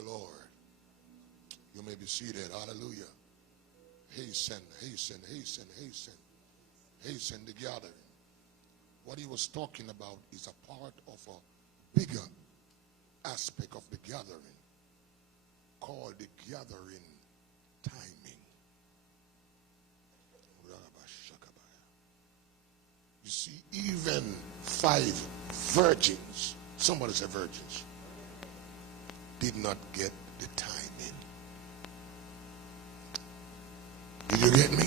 you, Lord. You may be seated. Hallelujah. Hasten, hasten, hasten, hasten. Hasten the gathering. What he was talking about is a part of a bigger aspect of the gathering called the gathering timing. You see, even 5 virgins, somebody say virgins, did not get the timing. Did you get me?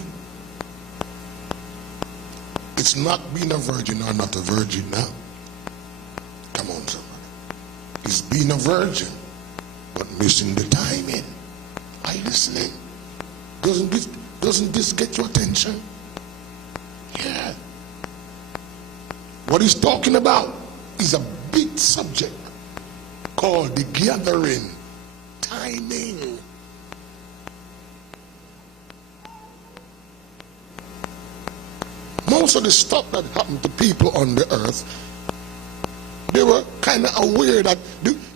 It's not being a virgin or not a virgin now. Come on, somebody. It's being a virgin, but missing the timing. Are you listening? Doesn't this get your attention? Yeah. What he's talking about is a big subject called the gathering timing. Most of the stuff that happened to people on the earth, they were kind of aware that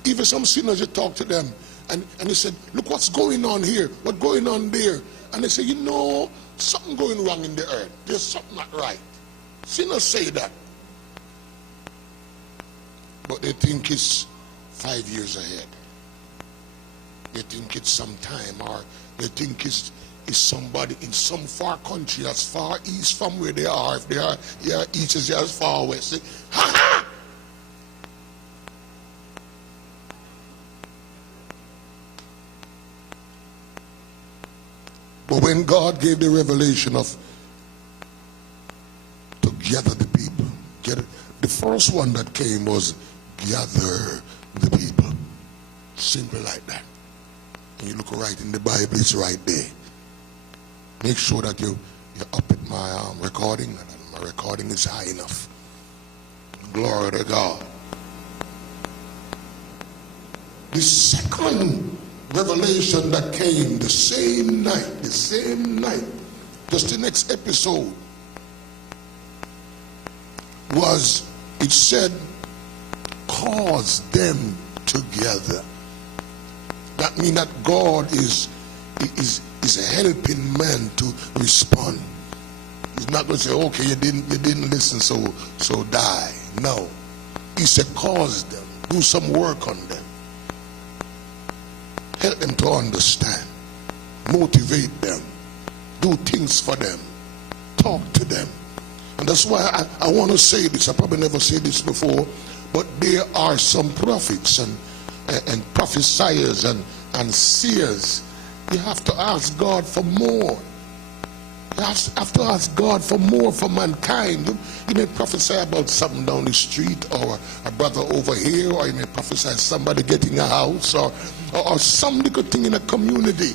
even some sinners, you talk to them and they said, look what's going on here, what's going on there. And they say, you know, something going wrong in the earth. There's something not right. Sinners say that. But they think it's 5 years ahead. They think it's some time, or they think it's somebody in some far country as far east from where they are. If they are east, as as far west. Say, ha ha! But when God gave the revelation of to gather the people, the first one that came was gather the people. Simple like that. And you look right in the Bible, it's right there. Make sure that you're up at my recording, and my recording is high enough. Glory to God. The second revelation that came the same night, just the next episode, was, it said, cause them together. That means that God is helping man to respond. He's not going to say, okay, you didn't listen, so die. No. He said, cause them, do some work on them. Help them to understand. Motivate them. Do things for them. Talk to them. And that's why I want to say this. I probably never said this before, but there are some prophets and prophesiers and seers. You have to ask God for more. You have to ask God for more for mankind. You may prophesy about something down the street, or a brother over here, or you may prophesy somebody getting a house, or some little thing in a community.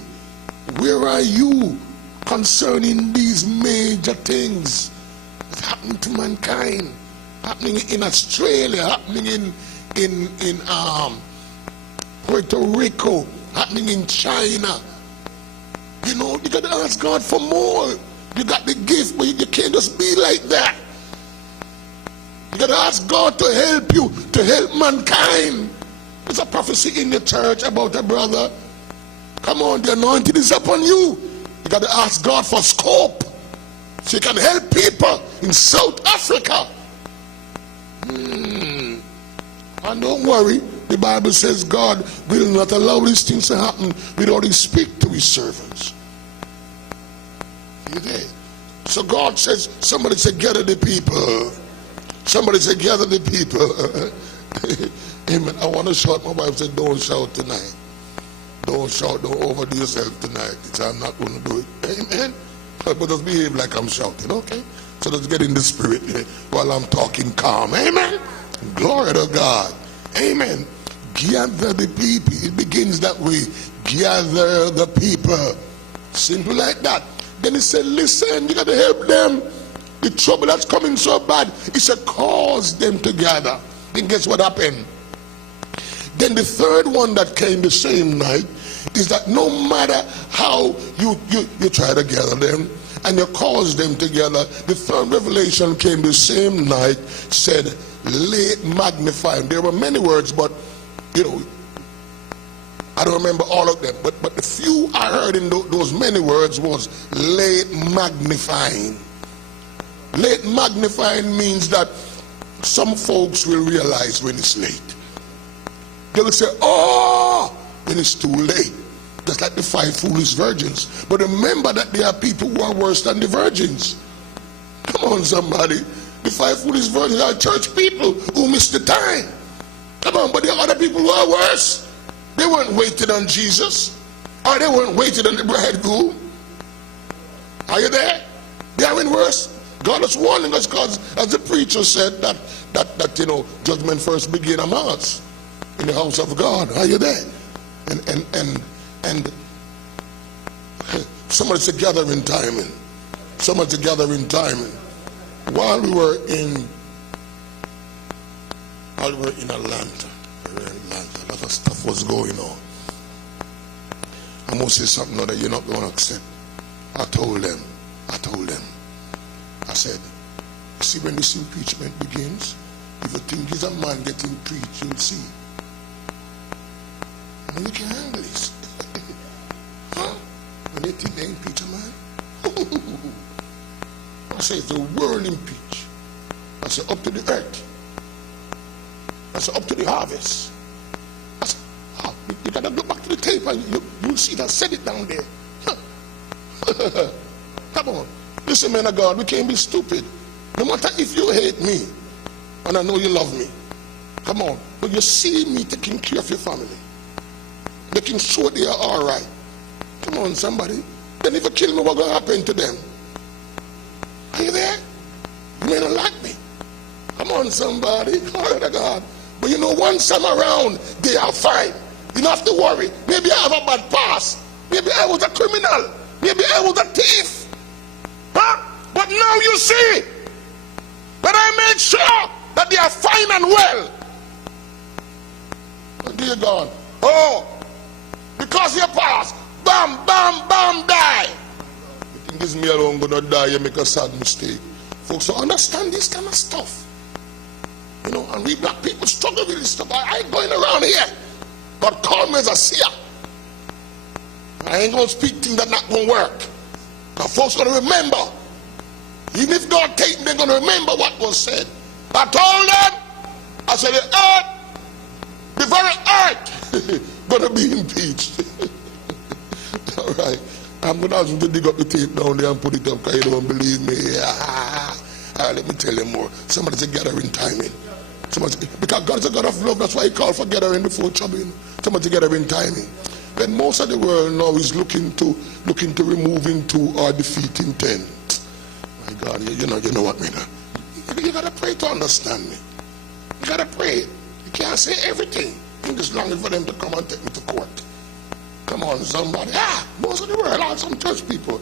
Where are you concerning these major things that happen to mankind? Happening in Australia, happening in Puerto Rico, happening in China. You know, you got to ask God for more. You got the gift, but you can't just be like that. You got to ask God to help you, to help mankind. There's a prophecy in the church about a brother. Come on, the anointing is upon you. You got to ask God for scope so you can help people in South Africa. And don't worry, the Bible says God will not allow these things to happen without he speak to his servants. You there? So God says, somebody say, gather the people. Somebody say, gather the people. Amen. I want to shout. My wife said, don't shout tonight. Don't shout, don't overdo yourself tonight. I'm not going to do it. Amen. But just behave like I'm shouting, okay? So let's get in the spirit while I'm talking calm. Amen. Glory to God. Amen. Gather the people. It begins that way. Gather the people. Simple like that. Then he said, listen, you got to help them. The trouble that's coming so bad. He said, cause them together. Then guess what happened? Then the third one that came the same night is that no matter how you try to gather them and you cause them together, the third revelation came the same night, said, magnify. There were many words, but you know, I don't remember all of them, but the few I heard in those many words was late magnifying. Late magnifying means that some folks will realize when it's late. They will say, oh, when it's too late. Just like the 5 foolish virgins. But remember that there are people who are worse than the virgins. Come on, somebody. The 5 foolish virgins are church people who missed the time. Come on, but there are other people who are worse. They weren't waiting on Jesus, or they weren't waiting on the bridegroom. Are you there? They are in worse. God is warning us, because as the preacher said, that you know, judgment first begin among us in the house of God. Are you there? And somebody's a gathering timing. Someone's a gathering timing. While we were in Atlanta, a lot of stuff was going on. I'm going to say something that you're not going to accept. I told them, I said, you see, when this impeachment begins, if you think it's a man getting preached, you'll see. I mean, you can handle this. Huh? When they think they impeach a man? I say, it's the world impeach. I say, up to the earth. I say, up to the harvest. I say, oh, you gotta go back to the tape and you'll see that. Set it down there. Huh. Come on. Listen, man of God, we can't be stupid. No matter if you hate me, and I know you love me. Come on. But you see me taking care of your family. Making sure they are all right. Come on, somebody. Then if you kill me, what's going to happen to them? Are you there? You may not like me. Come on, somebody. Glory to God. But you know, once I'm around, they are fine. You don't have to worry. Maybe I have a bad past. Maybe I was a criminal. Maybe I was a thief. Huh? But now you see that I made sure that they are fine and well. Oh, dear God. Oh, because your past, bam, bam, bam, die. You think this me alone gonna die? You make a sad mistake. Folks don't understand this kind of stuff. You know, and we black people struggle with this stuff. I ain't going around here. God called me as a seer. I ain't gonna speak things that not gonna work. Because folks gonna remember. Even if God take me, they're gonna remember what was said. I told them, I said, the very earth gonna be impeached. All right, I'm gonna ask you to dig up the tape down there and put it up, because you don't believe me. All right, let me tell you more. Somebody's a gathering timing. Because God is a God of love, that's why he called for gathering before troubling. Somebody's a gathering timing. When most of the world now is looking to removing 2 or defeating 10. My God, you know what I mean. You gotta pray to understand me. You gotta pray. You can't say everything. I'm just longing for them to come and take me to court. Come on, somebody. Most of the world are some church people.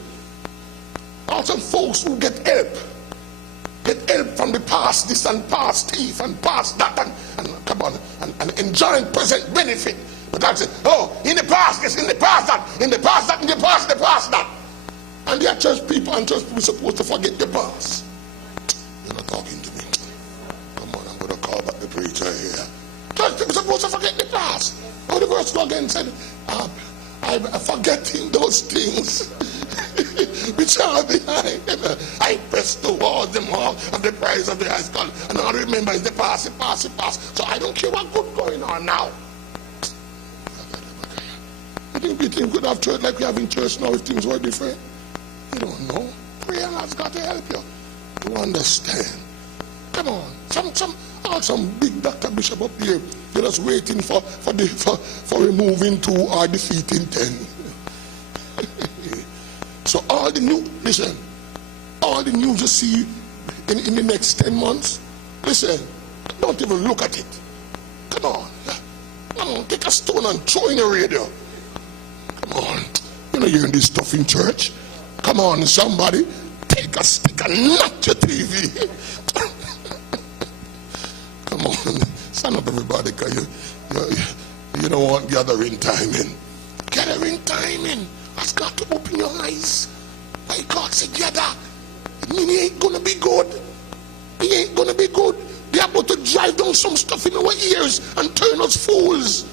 Are some folks who get help. Get help from the past this and past thief and past that and come on and enjoying present benefit. But that's it. Oh, in the past this, in the past that, in the past that, in the past that. And they are church people, and church people are supposed to forget the past. You're not talking to me. Come on, I'm going to call back the preacher here. Church people are supposed to forget the past. Oh, the verse again said, I'm forgetting those things which are behind. I press towards the mark of the prize of the high call. And all I remember is the past. So I don't care what good going on now. You think we could have church like we have in church now if things were different? You don't know. Prayer has got to help you to understand. Come on. Some big Dr. Bishop up here, they're just waiting for removing 2 or defeating 10. So all the news you see in the next 10 months, listen, don't even look at it. Come on, take a stone and throw in the radio. Come on, you're not hearing this stuff in church. Come on, somebody, take a stick and knock your TV. Come on, stand up everybody, because you don't want gathering timing. Gathering timing has got to open your eyes. Like God said, gather. It means he ain't gonna be good. He ain't gonna be good. They're about to drive down some stuff in our ears and turn us fools.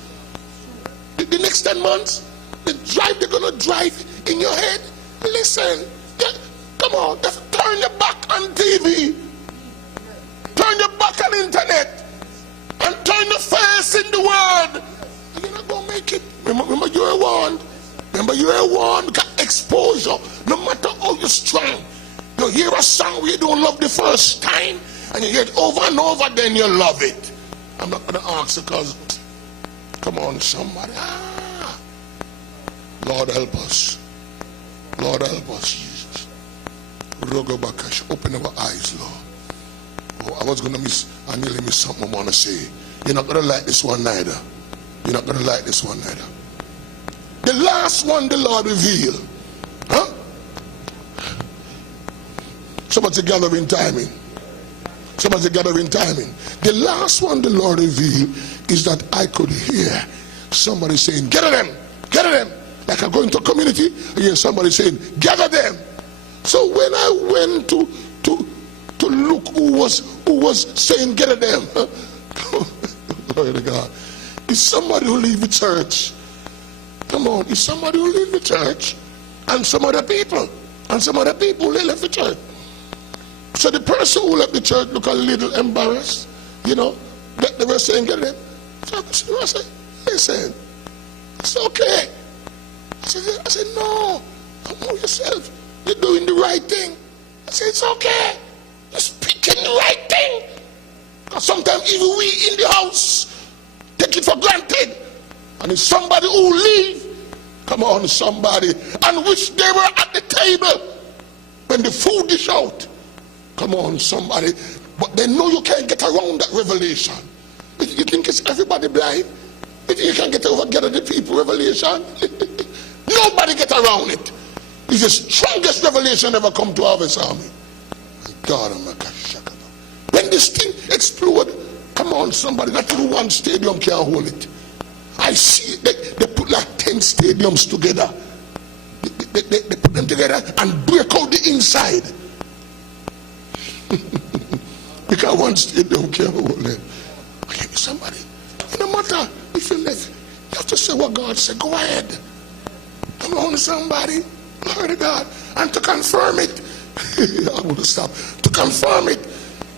The the next 10 months, they're going to drive in your head. Listen, come on, turn your back on TV, turn your back on internet, and turn your face in the world. You're not going to make it. Remember, you're warned. Remember, you're warned. Got exposure. No matter how you're strong, you hear a song where you don't love the first time, and you hear it over and over, then you love it. I'm not going to answer because, come on, somebody. Lord, help us. Lord, help us, Jesus. Open our eyes, Lord. Oh, I was going to I nearly missed something I want to say. You're not going to like this one neither. You're not going to like this one neither. The last one the Lord revealed. Huh? Somebody's gathering timing. Somebody's gathering timing. The last one the Lord revealed is that I could hear somebody saying, gather them, gather them. Like I go into a community, I hear somebody saying, gather them. So when I went to look who was saying gather them, glory to God, it's somebody who leave the church. Come on, it's somebody who leave the church, and some other people, they left the church. So the person who left the church look a little embarrassed, you know, that they were saying get them. So I said, listen, it's okay. I said, no, don't know yourself. You're doing the right thing. I said, it's okay. You're speaking the right thing. Because sometimes even we in the house take it for granted. And it's somebody who leave, come on, somebody, and wish they were at the table when the food is out. Come on, somebody. But they know you can't get around that revelation. You think it's everybody blind? You think you can get at the people revelation? Nobody get around it. It's the strongest revelation ever come to Harvest Army. God, when this thing explode, come on, somebody, not even one stadium can hold it. I see they put like 10 stadiums together. They put them together and break out the inside. Because one stadium can't hold them. Okay, somebody, no matter if you left, you have to say what God said. Go ahead. Come on, somebody. Glory to God. And to confirm it, I want to stop. To confirm it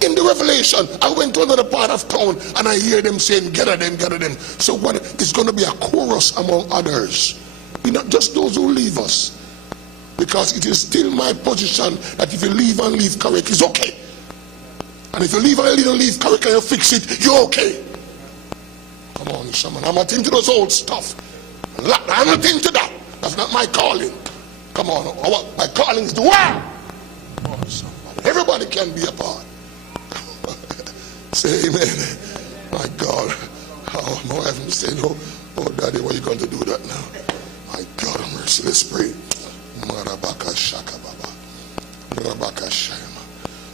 in the revelation, I went to another part of town and I hear them saying, gather them, gather them. So what? It's going to be a chorus among others. Not just those who leave us. Because it is still my position that if you leave and leave correct, it's okay. And if you leave and leave correct and you fix it, you're okay. Come on, someone. I'm not into those old stuff. I'm not into that. That's not my calling. Come on. My calling is the word. Come on, somebody. Everybody can be a part. Say amen. My God. Oh, my wife is saying, oh, Daddy, what are you going to do that now? My God of mercy. Let's pray.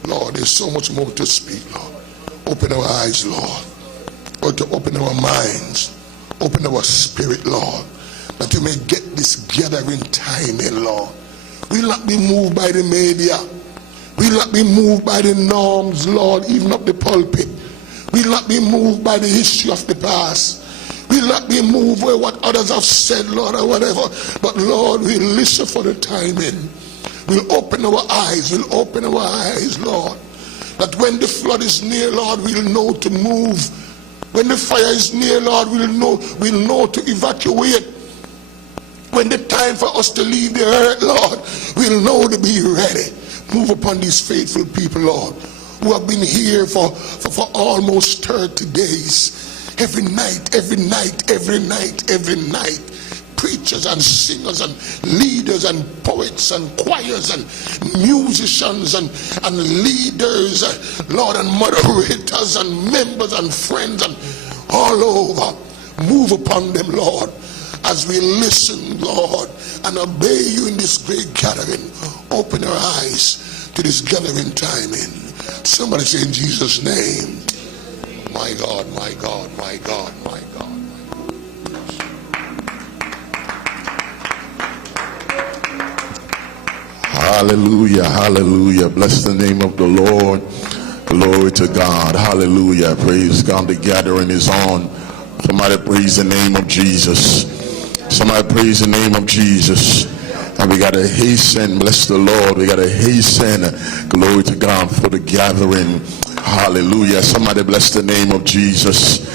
Lord, there's so much more to speak, Lord. Open our eyes, Lord. Or to open our minds. Open our spirit, Lord. That you may get this gathering time in, Lord. We'll not be moved by the media. We'll not be moved by the norms, Lord, even up the pulpit. We'll not be moved by the history of the past. We'll not be moved by what others have said, Lord, or whatever. But Lord, we'll listen for the timing. We'll open our eyes. We'll open our eyes, Lord. That when the flood is near, Lord, we'll know to move. When the fire is near, Lord, we'll know to evacuate. When the time for us to leave the earth, Lord, we'll know to be ready. Move upon these faithful people, Lord, who have been here for almost 30 days. Every night, preachers and singers and leaders and poets and choirs and musicians and leaders, Lord, and moderators and members and friends and all over. Move upon them, Lord, as we listen, Lord, and obey you in this great gathering. Open our eyes to this gathering timing. Somebody say in Jesus' name. My God, my God, my God, my God. Hallelujah, hallelujah. Bless the name of the Lord. Glory to God. Hallelujah. Praise God. The gathering is on. Somebody praise the name of Jesus. Somebody praise the name of Jesus. And we got to hasten, bless the Lord. We got to hasten, glory to God, for the gathering. Hallelujah. Somebody bless the name of Jesus.